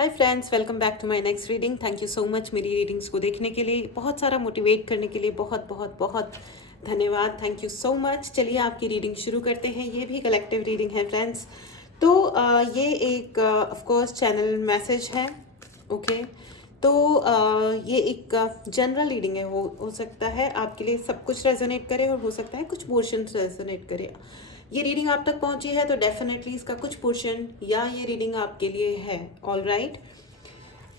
Hi friends, welcome back to my next reading. Thank you so much मेरी readings को देखने के लिए, बहुत सारा मोटिवेट करने के लिए बहुत बहुत बहुत धन्यवाद। Thank you so much. चलिए आपकी रीडिंग शुरू करते हैं। ये भी कलेक्टिव रीडिंग है फ्रेंड्स। तो ये एक ऑफ कोर्स चैनल मैसेज है। ओके तो ये एक जनरल रीडिंग है। हो सकता है आपके लिए सब कुछ रेजोनेट करे और हो सकता है कुछ पोर्शन रेजोनेट करे। ये रीडिंग आप तक पहुंची है तो डेफिनेटली इसका कुछ पोर्शन या ये रीडिंग आपके लिए है। ऑल राइट,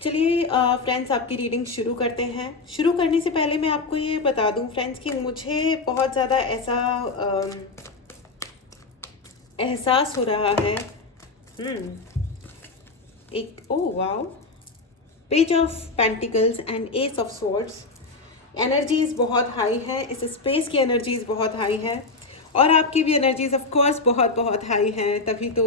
चलिए फ्रेंड्स आपकी रीडिंग शुरू करते हैं। शुरू करने से पहले मैं आपको ये बता दूं फ्रेंड्स कि मुझे बहुत ज़्यादा ऐसा एहसास हो रहा है। एक wow, page of pentacles and S of swords. Energies बहुत हाई है, इस स्पेस की एनर्जीज बहुत हाई है और आपकी भी एनर्जीज ऑफ कोर्स बहुत बहुत हाई हैं। तभी तो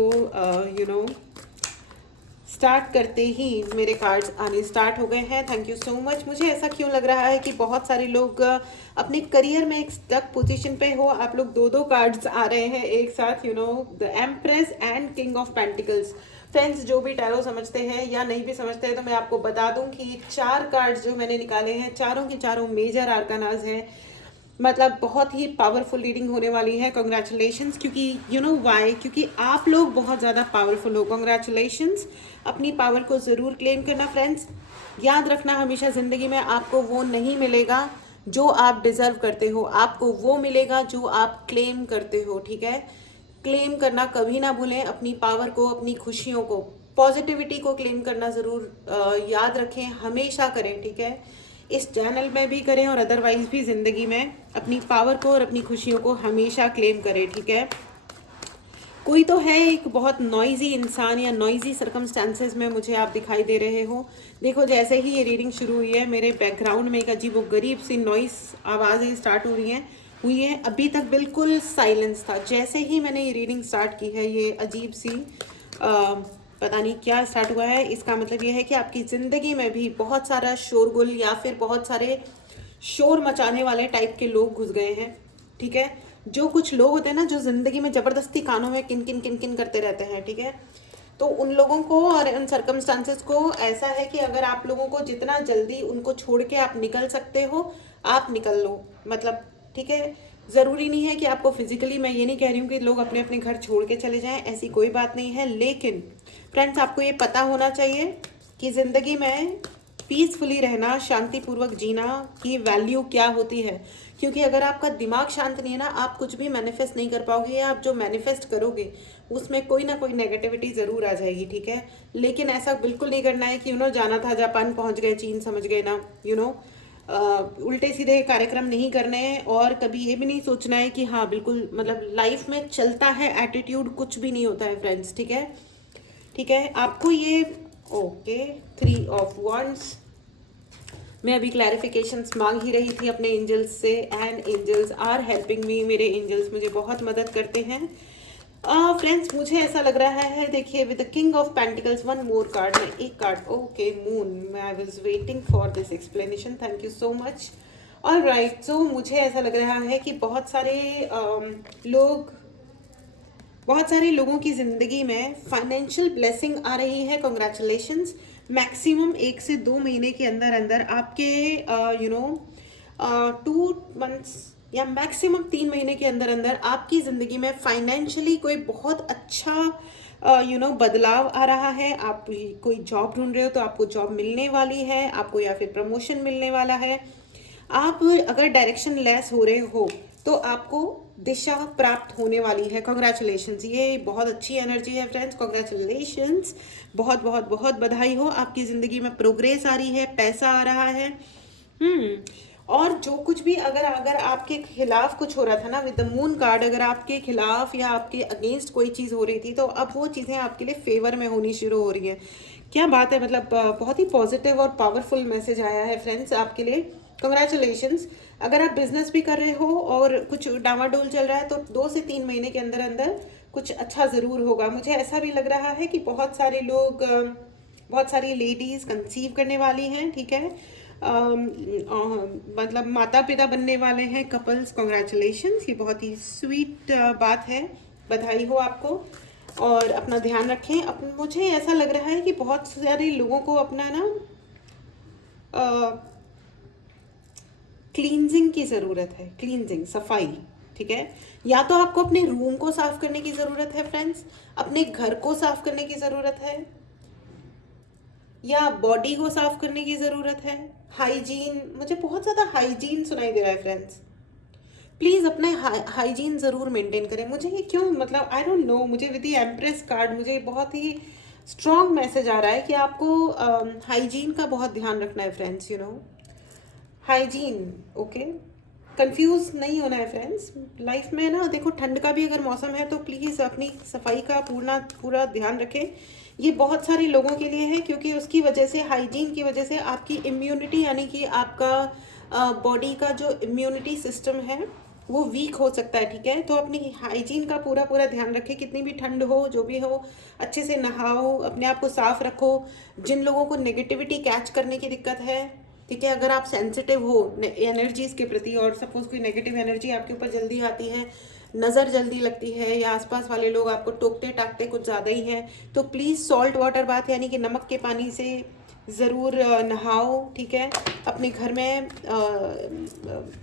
स्टार्ट करते ही मेरे कार्ड्स आने स्टार्ट हो गए हैं। Thank you so much. मुझे ऐसा क्यों लग रहा है कि बहुत सारे लोग अपने करियर में एक स्टक पोजीशन पे हो। आप लोग दो दो कार्ड्स आ रहे हैं एक साथ, the empress and king of pentacles. Friends जो भी टैरो समझते हैं या नहीं भी समझते हैं तो मैं आपको बता दूं कि ये चार कार्ड्स जो मैंने निकाले हैं चारों के चारों मेजर आर्कानाज हैं। मतलब बहुत ही पावरफुल रीडिंग होने वाली है। कॉन्ग्रेचुलेशंस, क्योंकि यू नो वाई, क्योंकि आप लोग बहुत ज़्यादा पावरफुल हो। कॉन्ग्रेचुलेशंस। अपनी पावर को ज़रूर क्लेम करना फ्रेंड्स। याद रखना हमेशा ज़िंदगी में आपको वो नहीं मिलेगा जो आप डिज़र्व करते हो, आपको वो मिलेगा जो आप क्लेम करते हो। ठीक है, क्लेम करना कभी ना भूलें। अपनी पावर को, अपनी खुशियों को, पॉजिटिविटी को क्लेम करना ज़रूर याद रखें, हमेशा करें। ठीक है, इस चैनल में भी करें और अदरवाइज भी ज़िंदगी में अपनी पावर को और अपनी खुशियों को हमेशा क्लेम करें। ठीक है, कोई तो है एक बहुत नॉइजी इंसान या नॉइजी सर्कमस्टांसेस में मुझे आप दिखाई दे रहे हो। देखो जैसे ही ये रीडिंग शुरू हुई है मेरे बैकग्राउंड में एक अजीब व गरीब सी नॉइस आवाज़ें स्टार्ट हो रही हैं हुई है। अभी तक बिल्कुल साइलेंस था। जैसे ही मैंने ये रीडिंग स्टार्ट की है ये अजीब सी पता नहीं क्या स्टार्ट हुआ है। इसका मतलब ये है कि आपकी ज़िंदगी में भी बहुत सारा शोरगुल या फिर बहुत सारे शोर मचाने वाले टाइप के लोग घुस गए हैं। ठीक है, जो कुछ लोग होते हैं ना जो ज़िंदगी में ज़बरदस्ती कानों में किन किन किन किन करते रहते हैं। ठीक है, तो उन लोगों को और उन सर्कमस्टांसेस को ऐसा है कि अगर आप लोगों को जितना जल्दी उनको छोड़ के आप निकल सकते हो आप निकल लो। मतलब ठीक है, ज़रूरी नहीं है कि आपको फिजिकली, मैं ये नहीं कह रही हूँ कि लोग अपने अपने घर छोड़ के चले जाएं, ऐसी कोई बात नहीं है। लेकिन फ्रेंड्स आपको ये पता होना चाहिए कि ज़िंदगी में पीसफुली रहना, शांतिपूर्वक जीना की वैल्यू क्या होती है। क्योंकि अगर आपका दिमाग शांत नहीं है ना, आप कुछ भी मैनिफेस्ट नहीं कर पाओगे। आप जो मैनिफेस्ट करोगे उसमें कोई ना कोई नेगेटिविटी ज़रूर आ जाएगी। ठीक है, लेकिन ऐसा बिल्कुल नहीं करना है कि जाना था जापान पहुंच गए, चीन समझ गए ना। उल्टे सीधे कार्यक्रम नहीं करने हैं और कभी ये भी नहीं सोचना है कि हाँ बिल्कुल, मतलब लाइफ में चलता है एटीट्यूड, कुछ भी नहीं होता है फ्रेंड्स। ठीक है, ठीक है, आपको ये ओके 3 ऑफ वंड्स। मैं अभी क्लैरिफिकेशंस मांग ही रही थी अपने एंजल्स से and angels are helping me. मेरे एंजल्स मुझे बहुत मदद करते हैं। फ्रेंड्स मुझे ऐसा लग रहा है, देखिए with the king of pentacles, one more card है, एक कार्ड। Okay Moon, I was waiting for this explanation, thank you so much. All right, so मुझे ऐसा लग रहा है कि बहुत सारे लोगों की ज़िंदगी में फाइनेंशियल ब्लेसिंग आ रही है। कॉन्ग्रेचुलेशंस। मैक्सिमम 1 से 2 महीने के अंदर अंदर आपके 2 मंथ्स या मैक्सिमम 3 महीने के अंदर अंदर आपकी ज़िंदगी में फाइनेंशियली कोई बहुत अच्छा बदलाव आ रहा है। आप कोई जॉब ढूंढ रहे हो तो आपको जॉब मिलने वाली है आपको, या फिर प्रमोशन मिलने वाला है। आप अगर डायरेक्शन लेस हो रहे हो तो आपको दिशा प्राप्त होने वाली है। कॉन्ग्रेचुलेशंस, ये बहुत अच्छी एनर्जी है फ्रेंड्स। कॉन्ग्रेचुलेशंस, बहुत बहुत बहुत बधाई हो। आपकी ज़िंदगी में प्रोग्रेस आ रही है, पैसा आ रहा है। और जो कुछ भी अगर अगर आपके खिलाफ कुछ हो रहा था ना विद द मून कार्ड, अगर आपके खिलाफ या आपके अगेंस्ट कोई चीज़ हो रही थी तो अब वो चीज़ें आपके लिए फेवर में होनी शुरू हो रही है। क्या बात है, मतलब बहुत ही पॉजिटिव और पावरफुल मैसेज आया है फ्रेंड्स आपके लिए। कंग्रेचुलेशंस। अगर आप बिजनेस भी कर रहे हो और कुछ डामाडोल चल रहा है तो 2 से 3 महीने के अंदर अंदर कुछ अच्छा ज़रूर होगा। मुझे ऐसा भी लग रहा है कि बहुत सारे लोग, बहुत सारी लेडीज़ कंसीव करने वाली हैं। ठीक है, मतलब माता पिता बनने वाले हैं कपल्स। कॉन्ग्रेचुलेशंस, ये बहुत ही स्वीट बात है, बधाई हो आपको। और अपना ध्यान रखें। मुझे ऐसा लग रहा है कि बहुत सारे लोगों को अपना ना क्लींजिंग की ज़रूरत है, क्लींजिंग, सफाई। ठीक है, या तो आपको अपने रूम को साफ करने की ज़रूरत है फ्रेंड्स, अपने घर को साफ करने की ज़रूरत है, या बॉडी को साफ करने की ज़रूरत है। हाइजीन, मुझे बहुत ज़्यादा हाइजीन सुनाई दे रहा है फ्रेंड्स। प्लीज़ अपने हाइजीन ज़रूर मेंटेन करें। मुझे ये क्यों, मतलब आई डोंट नो, मुझे विद द एम्प्रेस कार्ड मुझे बहुत ही स्ट्रॉन्ग मैसेज आ रहा है कि आपको हाइजीन का बहुत ध्यान रखना है friends, you know, hygiene. Okay, confuse नहीं होना है फ्रेंड्स। लाइफ में ना देखो, ठंड का भी अगर मौसम है तो प्लीज़ अपनी सफाई का पूरा ध्यान रखें। ये बहुत सारे लोगों के लिए है, क्योंकि उसकी वजह से, हाइजीन की वजह से आपकी इम्यूनिटी, यानी कि आपका बॉडी का जो इम्यूनिटी सिस्टम है वो वीक हो सकता है। ठीक है, तो अपनी हाइजीन का पूरा ध्यान रखें। कितनी भी ठंड हो, जो भी हो, अच्छे से नहाओ, अपने आप को साफ रखो। जिन लोगों को नेगेटिविटी कैच करने की दिक्कत है, ठीक है, अगर आप सेंसिटिव हो एनर्जीज के प्रति, और सपोज कोई नेगेटिव एनर्जी आपके ऊपर जल्दी आती है, नज़र जल्दी लगती है, या आसपास वाले लोग आपको टोकते टाकते कुछ ज़्यादा ही हैं, तो प्लीज़ सॉल्ट वाटर बाथ, यानी कि नमक के पानी से ज़रूर नहाओ। ठीक है, अपने घर में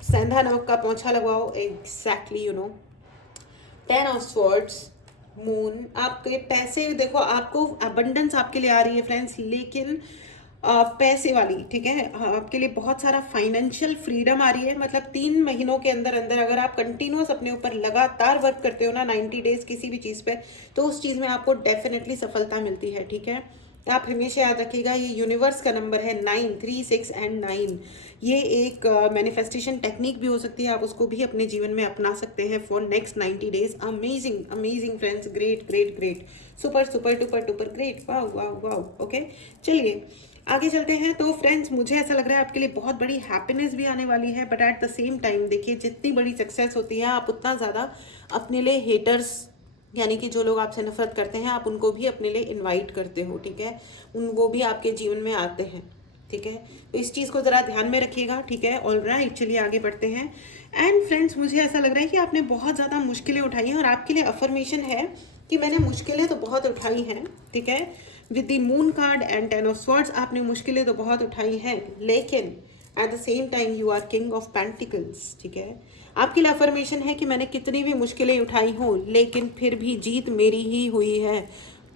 सेंधा नमक का पोंछा लगवाओ। Exactly, you know. 10 of swords, Moon, आपके पैसे, देखो आपको अबंडेंस आपके लिए आ रही है फ्रेंड्स, लेकिन पैसे वाली, ठीक है, आपके लिए बहुत सारा फाइनेंशियल फ्रीडम आ रही है। मतलब 3 महीनों के अंदर अंदर अगर आप कंटिन्यूस अपने ऊपर लगातार वर्क करते हो ना, 90 डेज किसी भी चीज़ पे, तो उस चीज़ में आपको डेफिनेटली सफलता मिलती है। ठीक है, आप हमेशा याद रखिएगा, ये यूनिवर्स का नंबर है 9, 3, 6 एंड 9। ये एक मैनिफेस्टेशन टेक्निक भी हो सकती है, आप उसको भी अपने जीवन में अपना सकते हैं for next 90 days. Amazing amazing friends, great great great, super super duper duper great, wow wow wow. Okay, चलिए आगे चलते हैं। तो फ्रेंड्स, मुझे ऐसा लग रहा है आपके लिए बहुत बड़ी हैप्पीनेस भी आने वाली है, but at the same time देखिए, जितनी बड़ी सक्सेस होती है, आप उतना ज़्यादा अपने लिए हेटर्स, यानी कि जो लोग आपसे नफरत करते हैं, आप उनको भी अपने लिए इनवाइट करते हो। ठीक है, वो भी आपके जीवन में आते हैं। ठीक है, तो इस चीज़ को ज़रा ध्यान में रखिएगा। ठीक है, ऑलराइट, चलिए आगे बढ़ते हैं। एंड फ्रेंड्स, मुझे ऐसा लग रहा है कि आपने बहुत ज़्यादा मुश्किलें उठाई हैं, और आपके लिए अफर्मेशन है कि मैंने मुश्किलें तो बहुत उठाई हैं। ठीक है, with the moon card and 10 of swords, आपने मुश्किलें तो बहुत उठाई हैं, लेकिन at the same time you are king of pentacles. ठीक है, आपके लिए अफर्मेशन है कि मैंने कितनी भी मुश्किलें उठाई हों, लेकिन फिर भी जीत मेरी ही हुई है।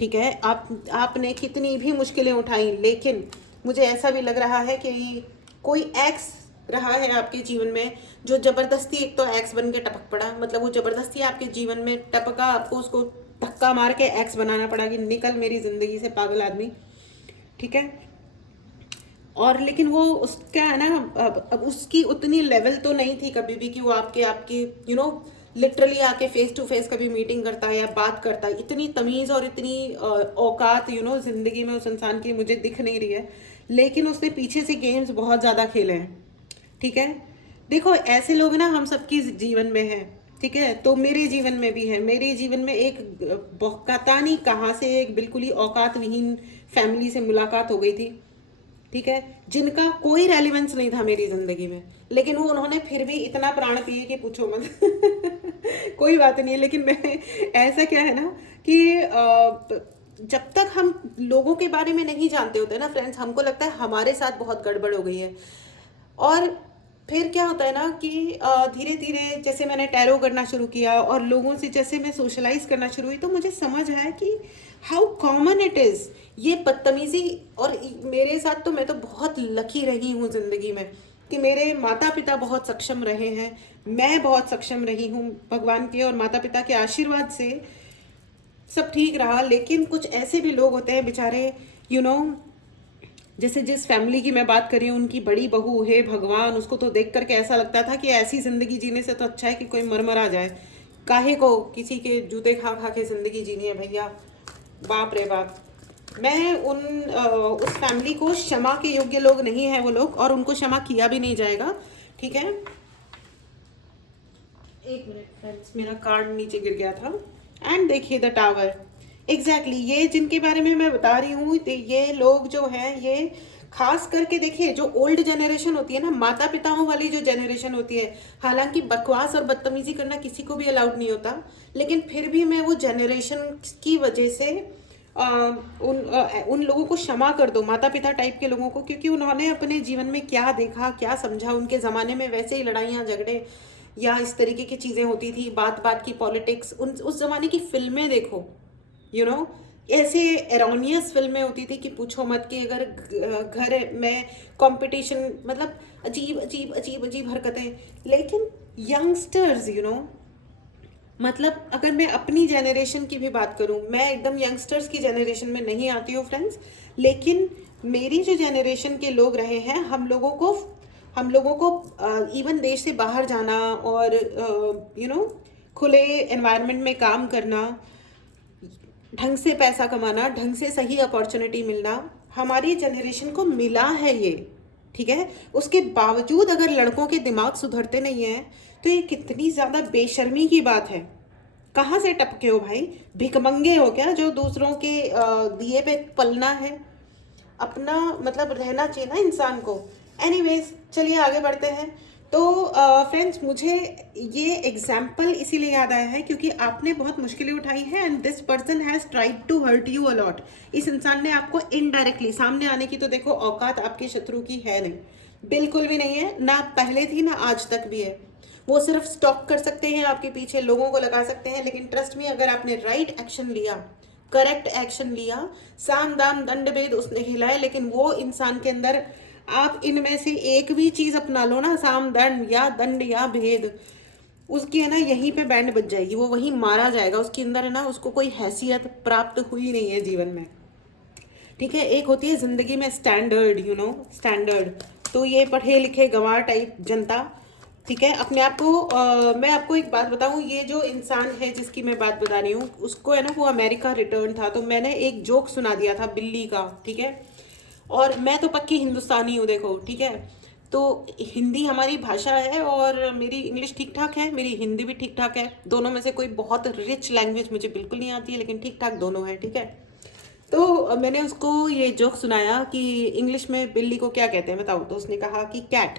ठीक है, आपने कितनी भी मुश्किलें उठाई, लेकिन मुझे ऐसा भी लग रहा है कि कोई एक्स रहा है आपके जीवन में, जो ज़बरदस्ती, एक तो एक्स बन के टपक पड़ा, मतलब वो ज़बरदस्ती आपके जीवन में टपका, आपको उसको धक्का मार के एक्स बनाना पड़ा कि निकल मेरी ज़िंदगी से पागल आदमी। ठीक है, और लेकिन वो उसका है ना, अब उसकी उतनी लेवल तो नहीं थी कभी भी कि वो आपकी यू नो लिटरली आके फेस टू फेस कभी मीटिंग करता है या बात करता है। इतनी तमीज़ और इतनी औकात ज़िंदगी में उस इंसान की मुझे दिख नहीं रही है, लेकिन उसने पीछे से गेम्स बहुत ज़्यादा खेले हैं। ठीक है, देखो ऐसे लोग ना हम सबकी जीवन में हैं। ठीक है, तो मेरे जीवन में भी है। मेरे जीवन में एक पता नहीं कहाँ से एक बिल्कुल ही औकात विहीन फैमिली से मुलाकात हो गई थी। ठीक है, जिनका कोई रेलिवेंस नहीं था मेरी ज़िंदगी में, लेकिन वो उन्होंने फिर भी इतना प्राण पिए कि पूछो मत। कोई बात नहीं है, लेकिन मैं, ऐसा क्या है ना कि जब तक हम लोगों के बारे में नहीं जानते होते ना फ्रेंड्स, हमको लगता है हमारे साथ बहुत गड़बड़ हो गई है। और फिर क्या होता है ना कि धीरे धीरे जैसे मैंने टैरो करना शुरू किया और लोगों से जैसे मैं सोशलाइज करना शुरू हुई, तो मुझे समझ आया कि हाउ कॉमन इट इज़ ये बदतमीज़ी। और मेरे साथ तो, मैं तो बहुत लकी रही हूँ ज़िंदगी में कि मेरे माता पिता बहुत सक्षम रहे हैं, मैं बहुत सक्षम रही हूँ, भगवान के और माता पिता के आशीर्वाद से सब ठीक रहा। लेकिन कुछ ऐसे भी लोग होते हैं बेचारे, यू नो, जैसे जिस फैमिली की मैं बात कर रही हूँ, उनकी बड़ी बहू है, भगवान, उसको तो देख करके ऐसा लगता था कि ऐसी ज़िंदगी जीने से तो अच्छा है कि कोई मर आ जाए, काहे को किसी के जूते खा खा के ज़िंदगी जीनी है भैया। बाप रे बाप, मैं उस फैमिली को, क्षमा के योग्य लोग नहीं हैं वो लोग, और उनको क्षमा किया भी नहीं जाएगा। ठीक है, एक मिनट फ्रेंड्स, मेरा कार्ड नीचे गिर गया था। एंड देखिए द टावर, एग्जैक्टली ये जिनके बारे में मैं बता रही हूँ, ये लोग जो हैं, ये खास करके देखिए जो ओल्ड जनरेशन होती है ना, माता पिताओं वाली जो जनरेशन होती है, हालांकि बकवास और बदतमीजी करना किसी को भी अलाउड नहीं होता, लेकिन फिर भी मैं वो जनरेशन की वजह से उन लोगों को क्षमा कर दो, माता पिता टाइप के लोगों को, क्योंकि उन्होंने अपने जीवन में क्या देखा क्या समझा। उनके ज़माने में वैसे ही लड़ाइयाँ झगड़े या इस तरीके की चीज़ें होती थी, बात बात की पॉलिटिक्स, उस ज़माने की फिल्में देखो, यू नो ऐसे एरोनियस फिल्में होती थी कि पूछो मत, कि अगर घर में कंपटीशन, मतलब अजीब अजीब अजीब अजीब हरकतें। लेकिन यंगस्टर्स, मतलब अगर मैं अपनी जनरेशन की भी बात करूं, मैं एकदम यंगस्टर्स की जनरेशन में नहीं आती हूँ फ्रेंड्स, लेकिन मेरी जो जनरेशन के लोग रहे हैं, हम लोगों को इवन देश से बाहर जाना और खुले एनवायरनमेंट में काम करना, ढंग से पैसा कमाना, ढंग से सही अपॉर्चुनिटी मिलना, हमारी जनरेशन को मिला है ये, ठीक है। उसके बावजूद अगर लड़कों के दिमाग सुधरते नहीं हैं, तो ये कितनी ज़्यादा बेशर्मी की बात है। कहाँ से टपके हो भाई? भिखमंगे हो क्या जो दूसरों के दिए पे पलना है? अपना मतलब रहना चाहिए ना इंसान को। एनीवेज, चलिए आगे बढ़ते हैं। तो फ्रेंड्स, मुझे ये एग्जाम्पल इसीलिए याद आया है क्योंकि आपने बहुत मुश्किलें उठाई हैं, and this person has tried to hurt you a lot. इस इंसान ने आपको इनडायरेक्टली, सामने आने की तो देखो औकात आपके शत्रु की है नहीं, बिल्कुल भी नहीं है, ना पहले थी ना आज तक भी है। वो सिर्फ स्टॉक कर सकते हैं आपके पीछे, लोगों को लगा सकते हैं, लेकिन ट्रस्ट में अगर आपने राइट एक्शन लिया, करेक्ट एक्शन लिया, साम दाम दंड भेद उसने हिलाए, लेकिन वो इंसान के अंदर आप इनमें से एक भी चीज़ अपना लो ना, साम दंड या भेद, उसकी है ना यहीं पे बैंड बज जाएगी, वो वहीं मारा जाएगा। उसके अंदर है ना, उसको कोई हैसियत प्राप्त हुई नहीं है जीवन में, ठीक है। एक होती है जिंदगी में स्टैंडर्ड, स्टैंडर्ड, तो ये पढ़े लिखे गंवार टाइप जनता, ठीक है। अपने आप को मैं आपको एक बात बताऊं, ये जो इंसान है जिसकी मैं बात बता रही हूँ, उसको है ना, वो अमेरिका रिटर्न था, तो मैंने एक जोक सुना दिया था बिल्ली का, ठीक है। और मैं तो पक्की हिंदुस्तानी हूँ, देखो, ठीक है। तो हिंदी हमारी भाषा है और मेरी इंग्लिश ठीक ठाक है, मेरी हिंदी भी ठीक ठाक है, दोनों में से कोई बहुत रिच लैंग्वेज मुझे बिल्कुल नहीं आती है, लेकिन ठीक ठाक दोनों है, ठीक है। तो मैंने उसको ये जोक सुनाया कि इंग्लिश में बिल्ली को क्या कहते हैं बताओ, तो उसने कहा कि कैट।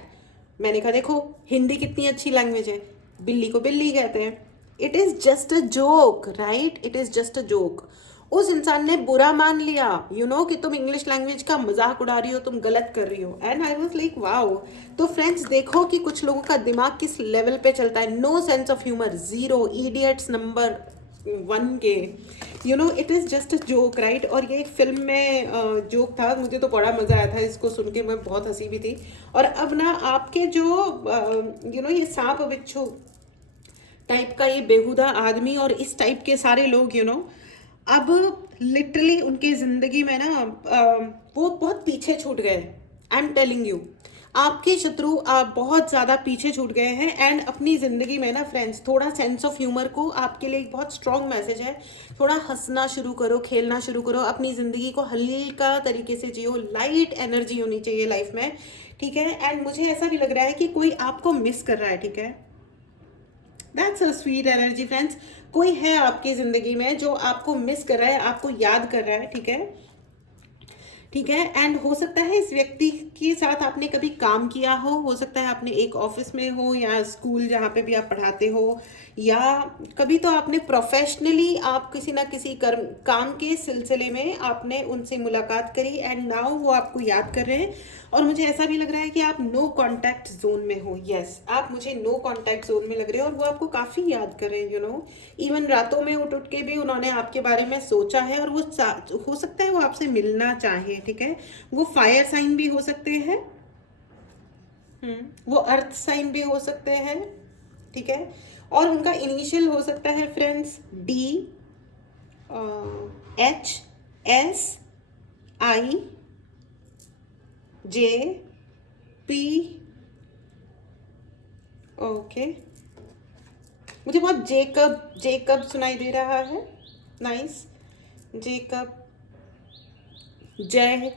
मैंने कहा देखो हिंदी कितनी अच्छी लैंग्वेज है, बिल्ली को बिल्ली कहते हैं। It is just a joke, right, it is just a joke. उस इंसान ने बुरा मान लिया, कि तुम इंग्लिश लैंग्वेज का मजाक उड़ा रही हो, तुम गलत कर रही हो, and I was like wow. तो फ्रेंड्स देखो कि कुछ लोगों का दिमाग किस लेवल पे चलता है। No sense of humour, zero, idiots number 1 के, it is just a joke, right. और ये एक फिल्म में जोक था, मुझे तो बड़ा मज़ा आया था इसको सुन के, मैं बहुत हंसी भी थी। और अब ना आपके जो ये सांप बिच्छू टाइप का ये बेहुदा आदमी और इस टाइप के सारे लोग, अब लिटरली उनकी ज़िंदगी में ना वो बहुत पीछे छूट गए। आई एम टेलिंग यू, आपके शत्रु आप बहुत ज़्यादा पीछे छूट गए हैं। एंड अपनी ज़िंदगी में ना फ्रेंड्स, थोड़ा सेंस ऑफ ह्यूमर को आपके लिए एक बहुत स्ट्रॉन्ग मैसेज है, थोड़ा हंसना शुरू करो, खेलना शुरू करो, अपनी ज़िंदगी को हल्का तरीके से जियो, लाइट एनर्जी होनी चाहिए लाइफ में, ठीक है। एंड मुझे ऐसा भी लग रहा है कि कोई आपको मिस कर रहा है, ठीक है। That's a sweet energy friends. कोई है आपकी ज़िंदगी में जो आपको मिस कर रहा है, आपको याद कर रहा है, ठीक है, ठीक है। एंड हो सकता है इस व्यक्ति के साथ आपने कभी काम किया हो सकता है आपने एक ऑफिस में हो या स्कूल जहाँ पे भी आप पढ़ाते हो, या कभी तो आपने प्रोफेशनली आप किसी ना किसी काम के सिलसिले में आपने उनसे मुलाकात करी, एंड नाउ वो आपको याद कर रहे हैं। और मुझे ऐसा भी लग रहा है कि आप नो कांटेक्ट जोन में हो। यस, आप मुझे नो कांटेक्ट जोन में लग रहे हो, और वो आपको काफ़ी याद कर रहे हैं, इवन रातों में उठ के भी उन्होंने आपके बारे में सोचा है, और वो हो सकता है वो आपसे मिलना चाहे, ठीक है। वो फायर साइन भी हो सकते हैं, वो अर्थ साइन भी हो सकते हैं, ठीक है। और उनका इनिशियल हो सकता है फ्रेंड्स DHSIJP। ओके, मुझे बहुत जेकब सुनाई दे रहा है, नाइस। जेकब, जय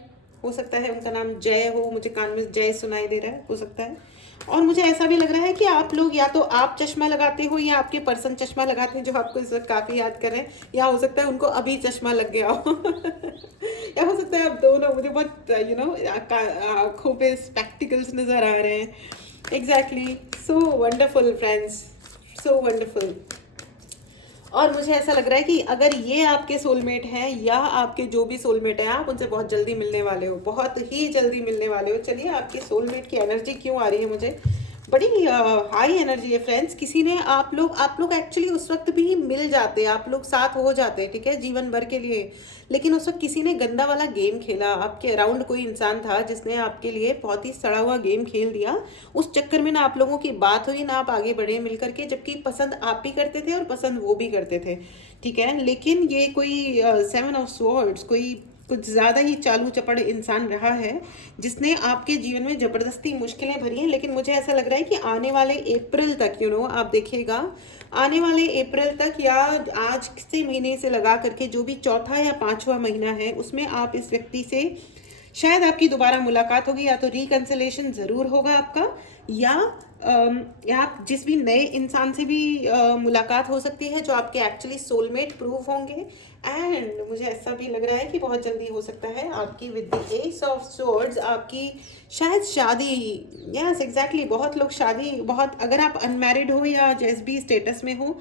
हो सकता है उनका नाम जय हो, मुझे कान में जय सुनाई दे रहा है, हो सकता है। और मुझे ऐसा भी लग रहा है कि आप लोग या तो आप चश्मा लगाते हो या आपके पर्सन चश्मा लगाते हैं जो आपको इस वक्त काफ़ी याद कर रहे हैं, या हो सकता है उनको अभी चश्मा लग गया हो या हो सकता है आप दोनों, मुझे बहुत आंखों पे स्पेक्टिकल्स नजर आ रहे हैं। Exactly, so wonderful friends, so wonderful. और मुझे ऐसा लग रहा है कि अगर ये आपके सोलमेट हैं या आपके जो भी सोलमेट हैं, आप उनसे बहुत जल्दी मिलने वाले हो, बहुत ही जल्दी मिलने वाले हो। चलिए, आपके सोलमेट की एनर्जी क्यों आ रही है मुझे, बड़ी हाई एनर्जी है फ्रेंड्स। किसी ने आप लोग एक्चुअली उस वक्त भी मिल जाते, आप लोग साथ हो जाते, ठीक है, जीवन भर के लिए। लेकिन उस वक्त किसी ने गंदा वाला गेम खेला, आपके अराउंड कोई इंसान था जिसने आपके लिए बहुत ही सड़ा हुआ गेम खेल दिया। उस चक्कर में ना आप लोगों की बात हुई, ना आप आगे बढ़े मिल करके, जबकि पसंद आप भी करते थे और पसंद वो भी करते थे, ठीक है। लेकिन ये कोई 7 ऑफ स्वॉर्ड्स, कोई कुछ ज़्यादा ही चालू चपड़ इंसान रहा है जिसने आपके जीवन में ज़बरदस्ती मुश्किलें भरी हैं। लेकिन मुझे ऐसा लग रहा है कि आने वाले अप्रैल तक, आप देखिएगा, आने वाले अप्रैल तक या आज से महीने से लगा करके जो भी चौथा या पांचवा महीना है, उसमें आप इस व्यक्ति से शायद आपकी दोबारा मुलाकात होगी, या तो रिकन्सिलेशन ज़रूर होगा आपका, या आप जिस भी नए इंसान से भी मुलाकात हो सकती है जो आपके एक्चुअली सोलमेट प्रूव होंगे। एंड मुझे ऐसा भी लग रहा है कि बहुत जल्दी हो सकता है आपकी with the S of swords आपकी शायद शादी। यस एग्जैक्टली, बहुत लोग शादी, बहुत, अगर आप अनमैरिड हो या जिस भी स्टेटस में हो,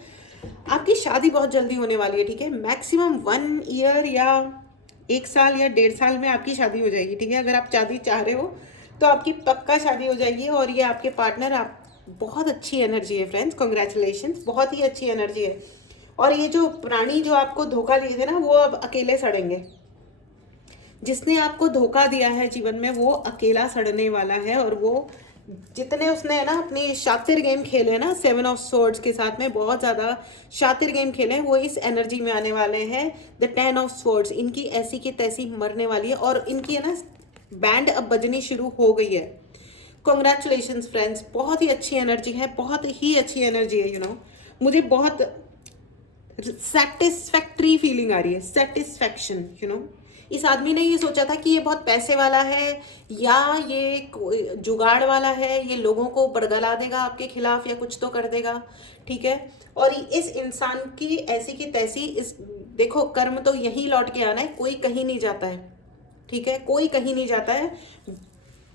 आपकी शादी बहुत जल्दी होने वाली है, ठीक है। मैक्सिमम 1 ईयर या 1 साल या 1.5 साल में आपकी शादी हो जाएगी, ठीक है। अगर आप शादी चाह रहे हो तो आपकी पक्का शादी हो जाएगी। और ये आपके पार्टनर, आप, बहुत अच्छी एनर्जी है फ्रेंड्स, कॉन्ग्रेचुलेशंस, बहुत ही अच्छी एनर्जी है। और ये जो प्राणी जो आपको धोखा दिए थे ना, वो अब अकेले सड़ेंगे। जिसने आपको धोखा दिया है जीवन में, वो अकेला सड़ने वाला है। और वो जितने उसने ना अपने शातिर गेम खेले ना 7 ऑफ स्वॉर्ड्स के साथ में, बहुत ज़्यादा शातिर गेम खेले हैं, वो इस एनर्जी में आने वाले हैं। द 10 ऑफ स्वॉर्ड्स, इनकी ऐसी की तैसी मरने वाली है। और इनकी है ना बैंड अब बजनी शुरू हो गई है। कॉन्ग्रेचुलेशंस फ्रेंड्स, बहुत ही अच्छी एनर्जी है, बहुत ही अच्छी एनर्जी है। मुझे बहुत सेटिस्फैक्ट्री फीलिंग आ रही है, सेटिस्फैक्शन। इस आदमी ने ये सोचा था कि ये बहुत पैसे वाला है या ये जुगाड़ वाला है, ये लोगों को बरगला देगा आपके खिलाफ या कुछ तो कर देगा, ठीक है। और इस इंसान की ऐसी की तैसी, इस देखो, कर्म तो यही लौट के आना है, कोई कहीं नहीं जाता है, ठीक है, कोई कहीं नहीं जाता है।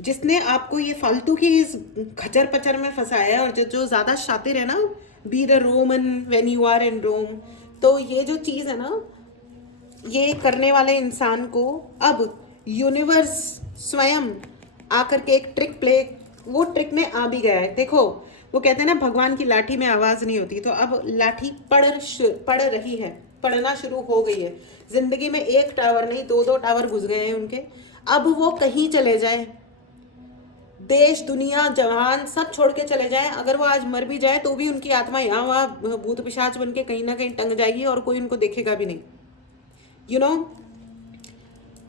जिसने आपको ये फालतू की इस खचर पचर में फंसाया है, और जो ज़्यादा शातिर है ना, be the Roman when you are in Rome, तो ये जो चीज़ है ना, ये करने वाले इंसान को अब यूनिवर्स स्वयं आकर के एक ट्रिक प्ले, वो ट्रिक में आ भी गया है। देखो, वो कहते हैं ना, भगवान की लाठी में आवाज़ नहीं होती, तो अब लाठी पड़ रही है, पड़ना शुरू हो गई है। जिंदगी में 1 टावर नहीं, 2-2 टावर घुस गए हैं उनके। अब वो कहीं चले जाए, देश दुनिया जहान सब छोड़ के चले जाएं, अगर वो आज मर भी जाए तो भी उनकी आत्मा यहाँ वहाँ भूत पिशाच बन के कहीं ना कहीं टंग जाएगी, और कोई उनको देखेगा भी नहीं,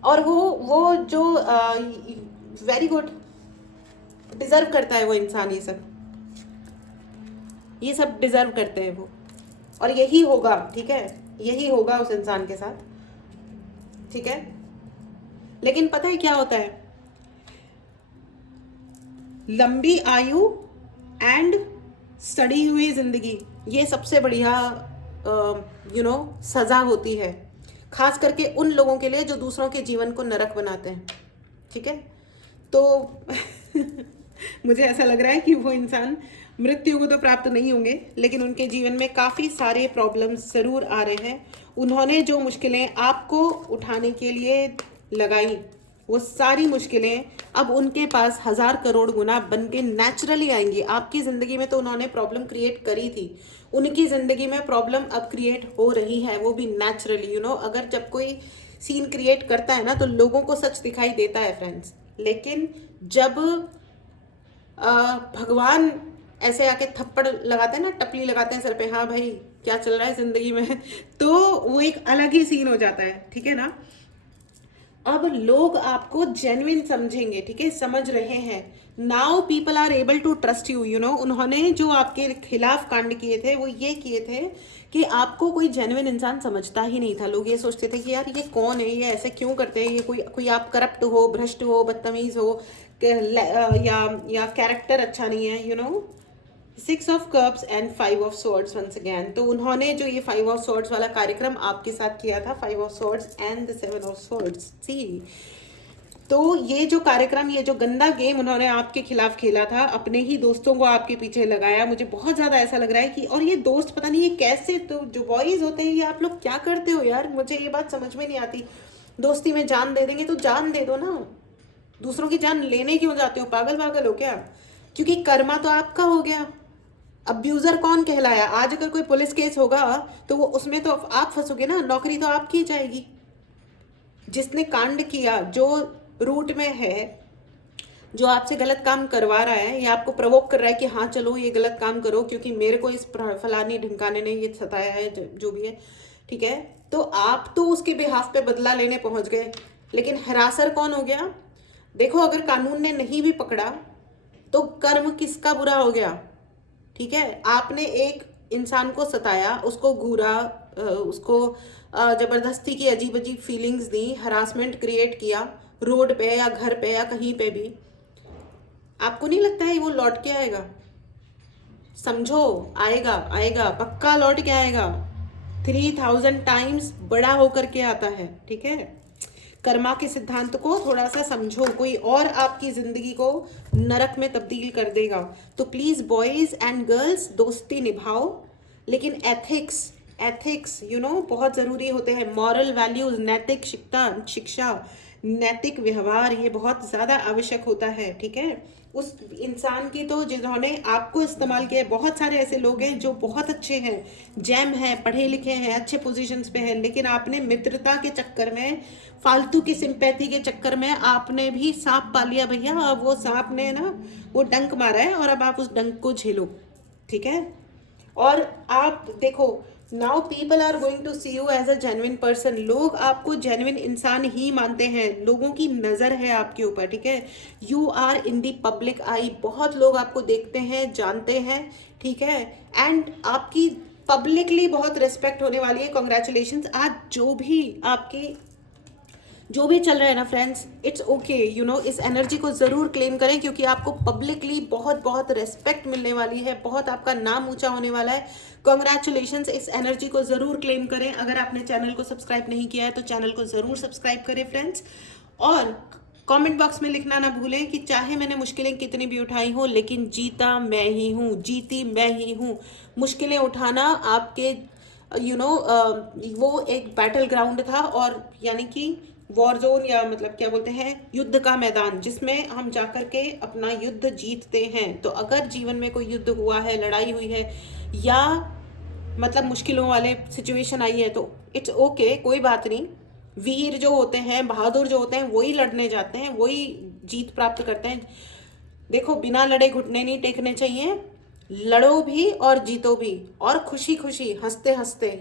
और वो जो वेरी गुड डिजर्व करता है वो इंसान, ये सब डिजर्व करते हैं वो। और यही होगा, ठीक है, यही होगा उस इंसान के साथ, ठीक है। लेकिन पता है क्या होता है, लंबी आयु एंड सड़ी हुई जिंदगी, ये सबसे बढ़िया सजा होती है, खास करके उन लोगों के लिए जो दूसरों के जीवन को नरक बनाते हैं, ठीक है। तो मुझे ऐसा लग रहा है कि वो इंसान मृत्यु को तो प्राप्त नहीं होंगे, लेकिन उनके जीवन में काफ़ी सारे प्रॉब्लम्स ज़रूर आ रहे हैं। उन्होंने जो मुश्किलें आपको उठाने के लिए लगाई, वो सारी मुश्किलें अब उनके पास 1000 करोड़ गुना बन के नेचुरली आएंगी। आपकी ज़िंदगी में तो उन्होंने प्रॉब्लम क्रिएट करी थी, उनकी ज़िंदगी में प्रॉब्लम अब क्रिएट हो रही है, वो भी नेचुरली। अगर जब कोई सीन क्रिएट करता है ना, तो लोगों को सच दिखाई देता है फ्रेंड्स। लेकिन जब भगवान ऐसे आके थप्पड़ लगाते हैं ना, टपली लगाते हैं सर पे, हाँ भाई क्या चल रहा है ज़िंदगी में, तो वो एक अलग ही सीन हो जाता है, ठीक है ना। अब लोग आपको जेन्युइन समझेंगे, ठीक है, समझ रहे हैं। Now people are able to trust you. उन्होंने जो आपके खिलाफ कांड किए थे, वो ये किए थे कि आपको कोई जेन्युइन इंसान समझता ही नहीं था। लोग ये सोचते थे कि यार ये कौन है, ये ऐसे क्यों करते हैं, ये कोई आप करप्ट हो, भ्रष्ट हो, बदतमीज हो, या कैरेक्टर अच्छा नहीं है, six of cups and five of swords once again. तो उन्होंने जो ये फाइव ऑफ सॉर्ड्स वाला कार्यक्रम आपके साथ किया था, five of swords and the seven of swords, see, तो ये जो कार्यक्रम, ये जो गंदा गेम उन्होंने आपके खिलाफ खेला था, अपने ही दोस्तों को आपके पीछे लगाया, मुझे बहुत ज़्यादा ऐसा लग रहा है कि, और ये दोस्त पता नहीं ये कैसे, तो जो बॉयज़ होते हैं ये आप लोग क्या करते हो यार, मुझे ये बात समझ में नहीं आती। दोस्ती में जान दे देंगे तो जान दे दो ना, दूसरों की जान लेने क्यों जाते हो, पागल पागल हो क्या? क्योंकि कर्मा तो आपका हो गया। अब्यूज़र कौन कहलाया? आज अगर कोई पुलिस केस होगा तो वो उसमें तो आप फंसोगे ना, नौकरी तो आपकी जाएगी। जिसने कांड किया, जो रूट में है, जो आपसे गलत काम करवा रहा है या आपको प्रवोक कर रहा है कि हाँ चलो ये गलत काम करो क्योंकि मेरे को इस फलानी ढिमकाने ने ये सताया है, जो भी है, ठीक है, तो आप तो उसके बिहाफ पे बदला लेने पहुंच गए, लेकिन हरासर कौन हो गया? देखो, अगर कानून ने नहीं भी पकड़ा तो कर्म किसका बुरा हो गया? ठीक है, आपने एक इंसान को सताया, उसको घूरा, उसको जबरदस्ती की अजीब अजीब फीलिंग्स दी, हरासमेंट क्रिएट किया, रोड पे या घर पे या कहीं पे भी। आपको नहीं लगता है वो लौट के आएगा? समझो, आएगा, आएगा, पक्का लौट के आएगा। 3000 टाइम्स बड़ा होकर के आता है, ठीक है। कर्मा के सिद्धांत को थोड़ा सा समझो, कोई और आपकी जिंदगी को नरक में तब्दील कर देगा। तो प्लीज बॉयज एंड गर्ल्स, दोस्ती निभाओ, लेकिन एथिक्स, एथिक्स बहुत जरूरी होते हैं। मॉरल वैल्यूज, नैतिक शिक्षा, नैतिक व्यवहार, ये बहुत ज्यादा आवश्यक होता है, ठीक है। उस इंसान की, तो जिन्होंने आपको इस्तेमाल किया है, बहुत सारे ऐसे लोग हैं जो बहुत अच्छे हैं, जैम हैं, पढ़े लिखे हैं, अच्छे पोजीशंस पे हैं, लेकिन आपने मित्रता के चक्कर में, फालतू की सिंपैथी के चक्कर में आपने भी सांप पा लिया भैया। अब वो सांप ने ना वो डंक मारा है और अब आप उस डंक को झेलो, ठीक है। और आप देखो, now people are going to see you as a genuine person. लोग आपको जेन्युइन इंसान ही मानते हैं, लोगों की नज़र है आपके ऊपर, ठीक है। You are in the public eye, बहुत लोग आपको देखते हैं, जानते हैं, ठीक है, एंड आपकी पब्लिकली बहुत रिस्पेक्ट होने वाली है। कॉन्ग्रेचुलेशंस। आज जो भी चल रहा है ना फ्रेंड्स, इट्स ओके, इस एनर्जी को ज़रूर क्लेम करें, क्योंकि आपको पब्लिकली बहुत बहुत रेस्पेक्ट मिलने वाली है, बहुत आपका नाम ऊंचा होने वाला है। कॉन्ग्रेचुलेशंस, इस एनर्जी को ज़रूर क्लेम करें। अगर आपने चैनल को सब्सक्राइब नहीं किया है तो चैनल को ज़रूर सब्सक्राइब करें फ्रेंड्स, और कमेंट बॉक्स में लिखना ना भूलें कि चाहे मैंने मुश्किलें कितनी भी उठाई हो, लेकिन जीता मैं ही हूँ, जीती मैं ही हूँ। मुश्किलें उठाना आपके वो एक बैटल ग्राउंड था, और यानी कि वॉर जोन, या मतलब क्या बोलते हैं, युद्ध का मैदान, जिसमें हम जाकर के अपना युद्ध जीतते हैं। तो अगर जीवन में कोई युद्ध हुआ है, लड़ाई हुई है, या मतलब मुश्किलों वाले सिचुएशन आई है, तो इट्स ओके, कोई बात नहीं। वीर जो होते हैं, बहादुर जो होते हैं, वही लड़ने जाते हैं, वही जीत प्राप्त करते हैं। देखो, बिना लड़े घुटने नहीं टेकने चाहिए, लड़ो भी और जीतो भी, और खुशी खुशी, हंसते हंसते,